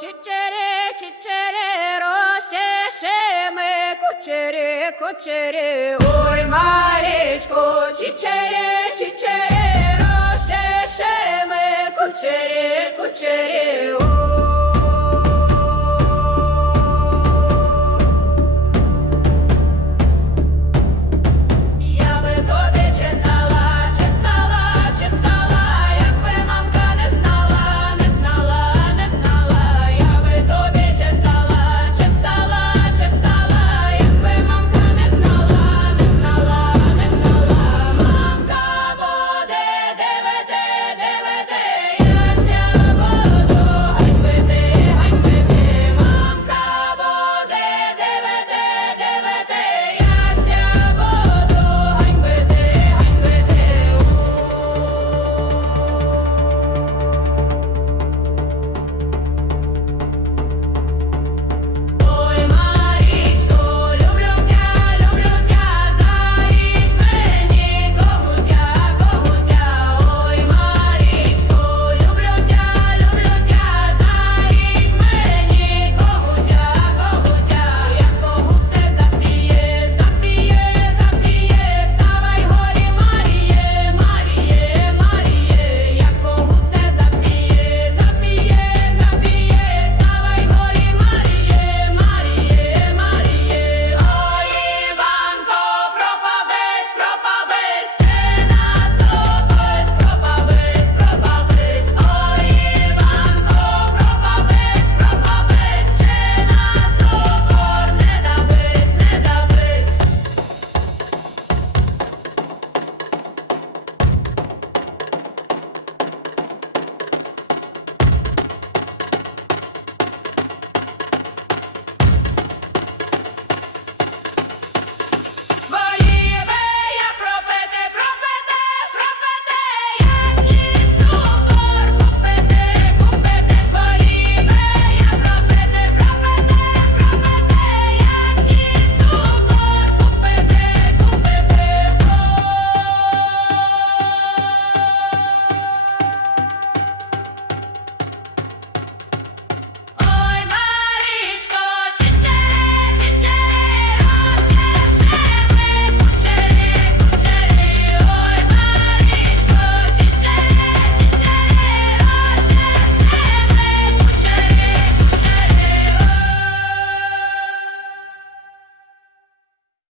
чичері, чичері, розчешеми, кучері, кучері, ой, Марічко, чичері, чичері, розчешеми, кучері, кучері,